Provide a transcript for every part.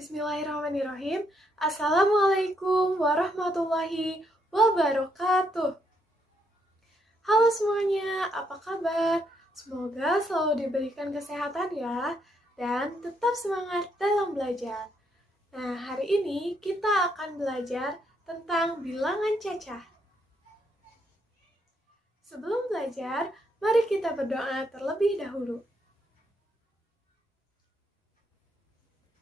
Bismillahirrahmanirrahim. Assalamualaikum warahmatullahi wabarakatuh. Halo semuanya, apa kabar? Semoga selalu diberikan kesehatan ya, dan tetap semangat dalam belajar. Nah, hari ini kita akan belajar tentang bilangan cacah. Sebelum belajar, mari kita berdoa terlebih dahulu.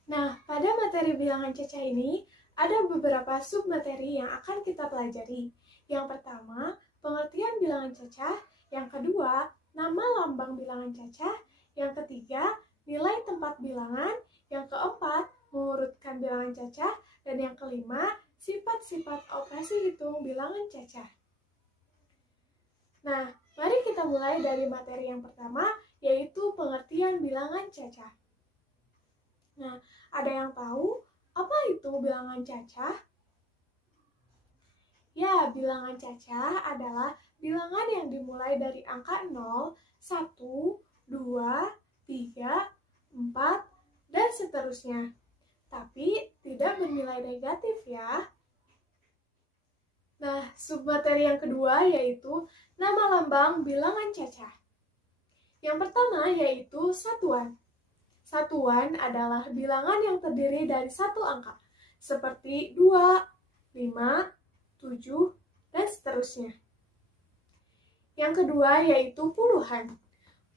Nah, pada materi bilangan cacah ini, ada beberapa submateri yang akan kita pelajari. Yang pertama, pengertian bilangan cacah. Yang kedua, nama lambang bilangan cacah. Yang ketiga, nilai tempat bilangan. Yang keempat, mengurutkan bilangan cacah. Dan yang kelima, sifat-sifat operasi hitung bilangan cacah. Nah, mari kita mulai dari materi yang pertama, yaitu pengertian bilangan cacah. Nah, ada yang tahu apa itu bilangan cacah? Ya, bilangan cacah adalah bilangan yang dimulai dari angka 0, 1, 2, 3, 4, dan seterusnya. Tapi tidak bernilai negatif ya. Nah, submateri yang kedua yaitu nama lambang bilangan cacah. Yang pertama yaitu satuan. Satuan adalah bilangan yang terdiri dari satu angka, seperti 2, 5, 7, dan seterusnya. Yang kedua yaitu puluhan.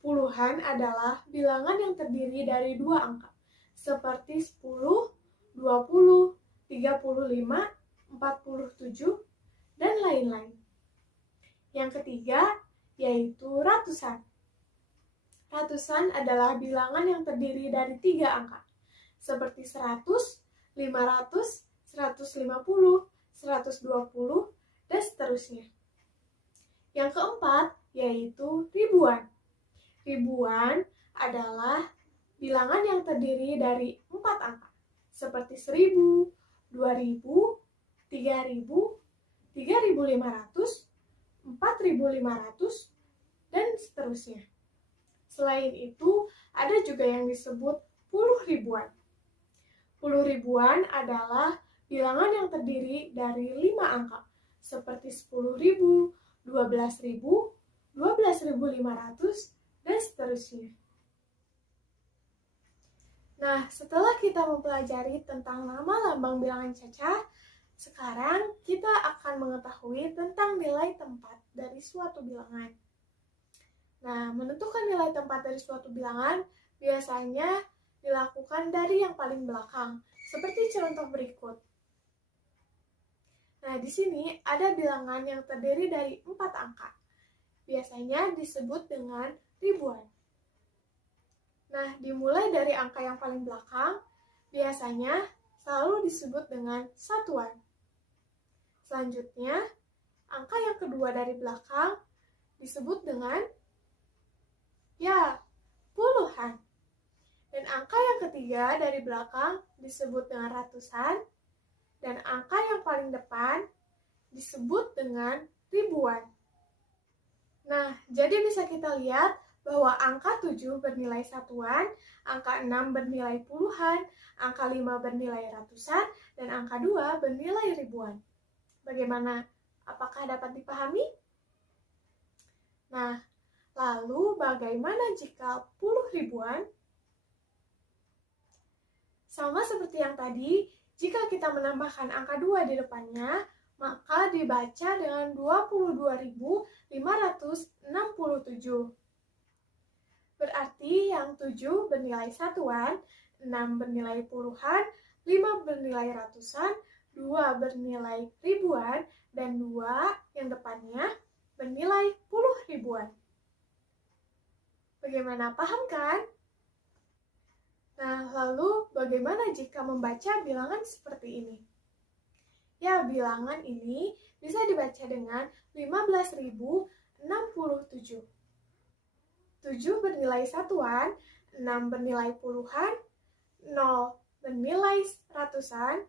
Puluhan adalah bilangan yang terdiri dari dua angka, seperti 10, 20, 35, 47, dan lain-lain. Yang ketiga yaitu ratusan. Ratusan adalah bilangan yang terdiri dari tiga angka, seperti 100, 500, 150, 120, dan seterusnya. Yang keempat, yaitu ribuan. Ribuan adalah bilangan yang terdiri dari 4 angka, seperti 1000, 2000, 3000, 3500, 4500, dan seterusnya. Selain itu, ada juga yang disebut puluh ribuan. Puluh ribuan adalah bilangan yang terdiri dari 5 angka, seperti 10.000, 12.000, 12.500, dan seterusnya. Nah, setelah kita mempelajari tentang nama lambang bilangan cacah, sekarang kita akan mengetahui tentang nilai tempat dari suatu bilangan. Nah, menentukan nilai tempat dari suatu bilangan biasanya dilakukan dari yang paling belakang, seperti contoh berikut. Nah, di sini ada bilangan yang terdiri dari 4 angka. Biasanya disebut dengan ribuan. Nah, dimulai dari angka yang paling belakang, biasanya selalu disebut dengan satuan. Selanjutnya, angka yang kedua dari belakang disebut dengan puluhan. Dan angka yang ketiga dari belakang disebut dengan ratusan. Dan angka yang paling depan disebut dengan ribuan. Nah, jadi bisa kita lihat bahwa angka 7 bernilai satuan, angka 6 bernilai puluhan, angka 5 bernilai ratusan, dan angka 2 bernilai ribuan. Bagaimana? Apakah dapat dipahami? Nah, lalu bagaimana jika puluh ribuan? Sama seperti yang tadi, jika kita menambahkan angka 2 di depannya, maka dibaca dengan 22.567. Berarti yang 7 bernilai satuan, 6 bernilai puluhan, 5 bernilai ratusan, 2 bernilai ribuan, dan 2 yang depannya bernilai puluh ribuan. Bagaimana, paham kan? Nah, lalu bagaimana jika membaca bilangan seperti ini? Ya, bilangan ini bisa dibaca dengan 15.067. 7 bernilai satuan, 6 bernilai puluhan, 0 bernilai ratusan,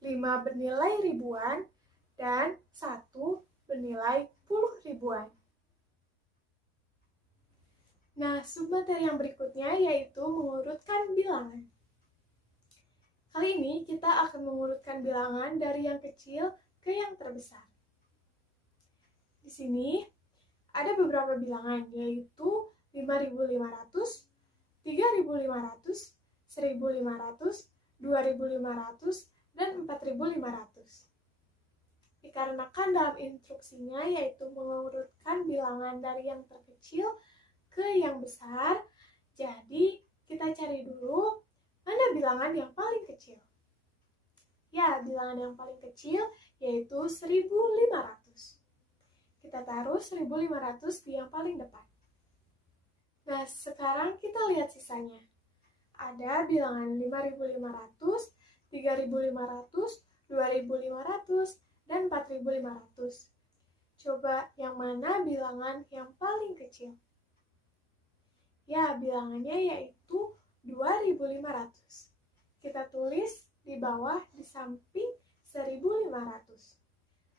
5 bernilai ribuan, dan 1 bernilai puluh ribuan. Nah, submateri yang berikutnya yaitu mengurutkan bilangan. Kali ini kita akan mengurutkan bilangan dari yang kecil ke yang terbesar. Di sini ada beberapa bilangan, yaitu 5.500, 3.500, 1.500, 2.500, dan 4.500. Dikarenakan dalam instruksinya yaitu mengurutkan bilangan dari yang terkecil ke yang besar, jadi kita cari dulu mana bilangan yang paling kecil. Ya, bilangan yang paling kecil yaitu 1.500. Kita taruh 1.500 di yang paling depan. Nah, sekarang kita lihat sisanya. Ada bilangan 5.500, 3.500, 2.500, dan 4.500. Coba yang mana bilangan yang paling kecil? Ya, bilangannya yaitu 2.500. Kita tulis di bawah di samping 1.500.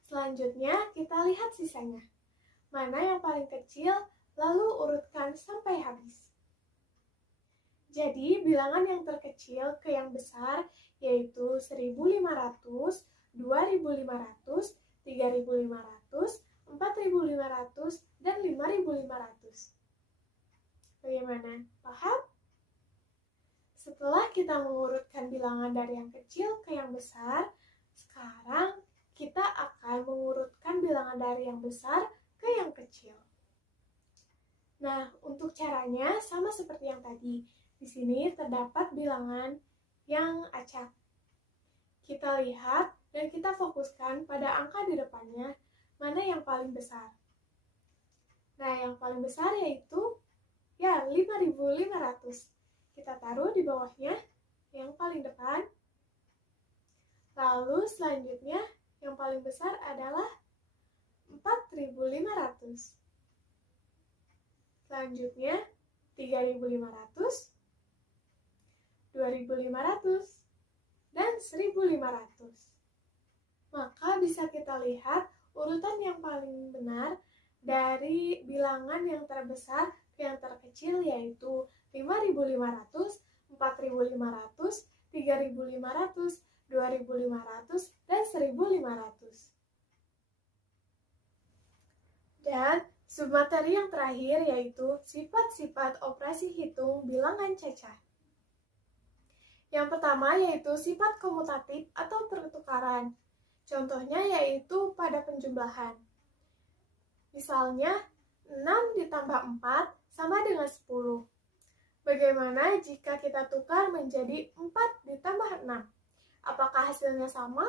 Selanjutnya kita lihat sisanya. Mana yang paling kecil, lalu urutkan sampai habis. Jadi, bilangan yang terkecil ke yang besar yaitu 1.500, 2.500, 3.500, 4.500, dan 5.500. Bagaimana? Paham? Setelah kita mengurutkan bilangan dari yang kecil ke yang besar, sekarang kita akan mengurutkan bilangan dari yang besar ke yang kecil. Nah, untuk caranya sama seperti yang tadi. Di sini terdapat bilangan yang acak. Kita lihat dan kita fokuskan pada angka di depannya, mana yang paling besar. Nah, yang paling besar yaitu 5.500. Kita taruh di bawahnya yang paling depan. Lalu selanjutnya yang paling besar adalah 4.500. Selanjutnya 3.500, 2.500, dan 1.500. Maka bisa kita lihat urutan yang paling benar dari bilangan yang terbesar ke yang terkecil yaitu 5.500, 4.500, 3.500, 2.500, dan 1.500. Dan submateri yang terakhir yaitu sifat-sifat operasi hitung bilangan cacat. Yang pertama yaitu sifat komutatif atau pertukaran. Contohnya yaitu pada penjumlahan. Misalnya, 6 ditambah 4 sama dengan 10. Bagaimana jika kita tukar menjadi 4 ditambah 6? Apakah hasilnya sama?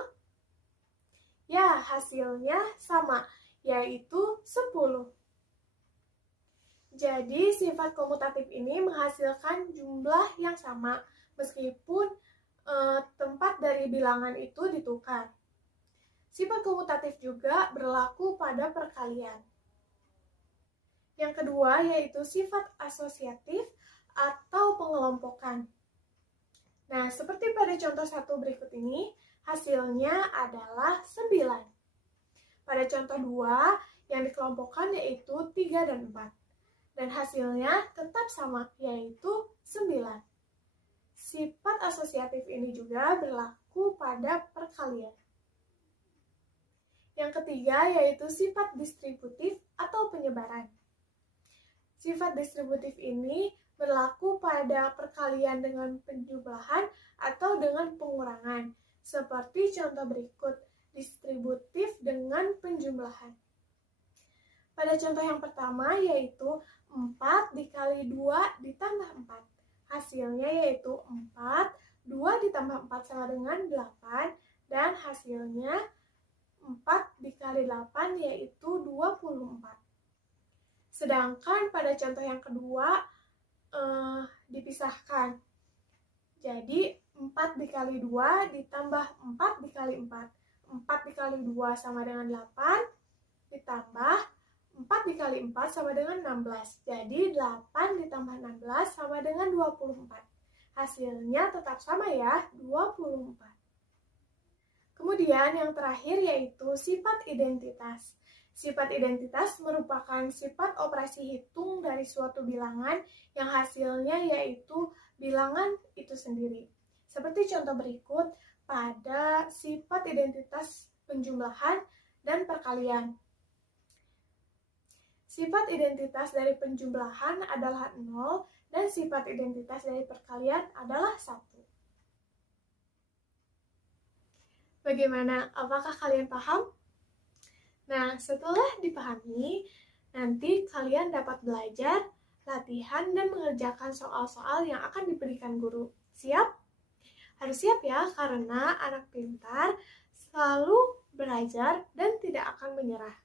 Ya, hasilnya sama, yaitu 10. Jadi, sifat komutatif ini menghasilkan jumlah yang sama, meskipun tempat dari bilangan itu ditukar. Sifat komutatif juga berlaku pada perkalian. Yang kedua yaitu sifat asosiatif atau pengelompokan. Nah, seperti pada contoh 1 berikut ini, hasilnya adalah 9. Pada contoh 2, yang dikelompokkan yaitu 3 dan 4. Dan hasilnya tetap sama, yaitu 9. Sifat asosiatif ini juga berlaku pada perkalian. Yang ketiga yaitu sifat distributif atau penyebaran. Sifat distributif ini berlaku pada perkalian dengan penjumlahan atau dengan pengurangan, seperti contoh berikut, distributif dengan penjumlahan. Pada contoh yang pertama yaitu 4 dikali 2 ditambah 4. Hasilnya yaitu 4, 2 ditambah 4 sama dengan 8, dan hasilnya 4 dikali 8 yaitu 24. Sedangkan pada contoh yang kedua dipisahkan. Jadi 4 dikali 2 ditambah 4 dikali 4. 4 dikali 2 sama dengan 8, ditambah 4 dikali 4 sama dengan 16. Jadi 8 ditambah 16 sama dengan 24. Hasilnya tetap sama ya, 24. Kemudian yang terakhir yaitu sifat identitas. Sifat identitas merupakan sifat operasi hitung dari suatu bilangan yang hasilnya yaitu bilangan itu sendiri. Seperti contoh berikut pada sifat identitas penjumlahan dan perkalian. Sifat identitas dari penjumlahan adalah 0 dan sifat identitas dari perkalian adalah 1. Bagaimana? Apakah kalian paham? Nah, setelah dipahami, nanti kalian dapat belajar, latihan, dan mengerjakan soal-soal yang akan diberikan guru. Siap? Harus siap ya, karena anak pintar selalu belajar dan tidak akan menyerah.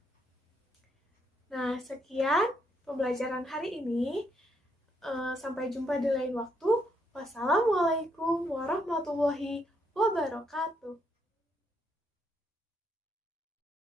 Nah, sekian pembelajaran hari ini. Sampai jumpa di lain waktu. Wassalamualaikum warahmatullahi wabarakatuh.